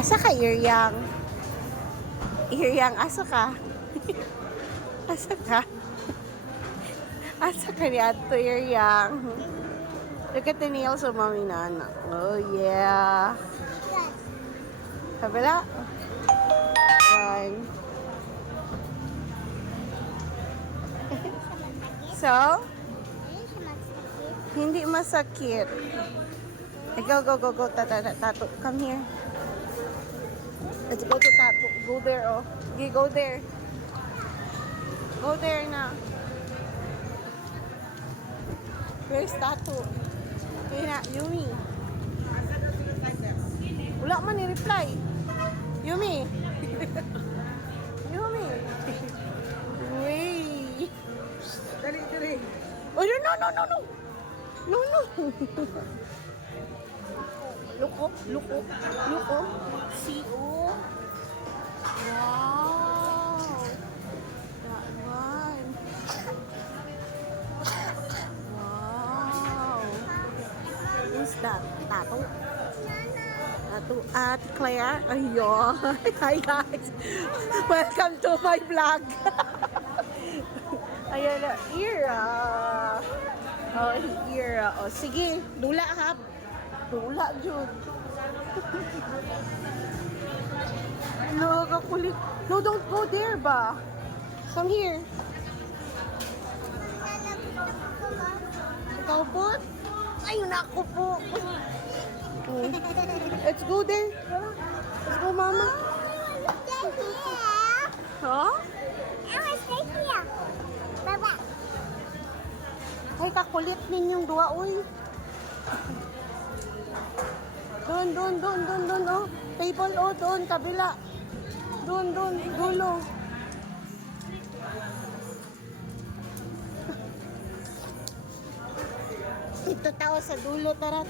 Asa ka, Iryang? Iryang, asa ka? Asa ka? Asa ka ni Ato, Iryang? Look at the nails of Mommy Nana. Oh, yeah. Kabila. One. So, hindi masakit. Go, go, go, go. Tato. Come here. Let's go to Tato. Go there, oh. Okay, go there. Go there na. Where's Tato? Okay na, Yumi. Wala man ni-reply. Yumi. Yumi. Wait. Dali. Oh, no, no, no, no. No, no. Look up. See, oh. Wow. That one. Wow. Who's that? Tato? Tato. At Claire. Ayun. Hi, guys. Welcome to my vlog. Ayan na. Ira. Oh, Ira. Oh, sige. Dula, hap. Dula, Jude. No, kakulit. No, don't go there ba? Come here. Ikaw po? Ayun ako po. Let's go there. Let's go, Mama. Huh? Ay, kakulit ninyong dua, uy. Doon, oh. Table, oh, doon, kabila. Doon, dulo. Ito tao sa dulo, tara.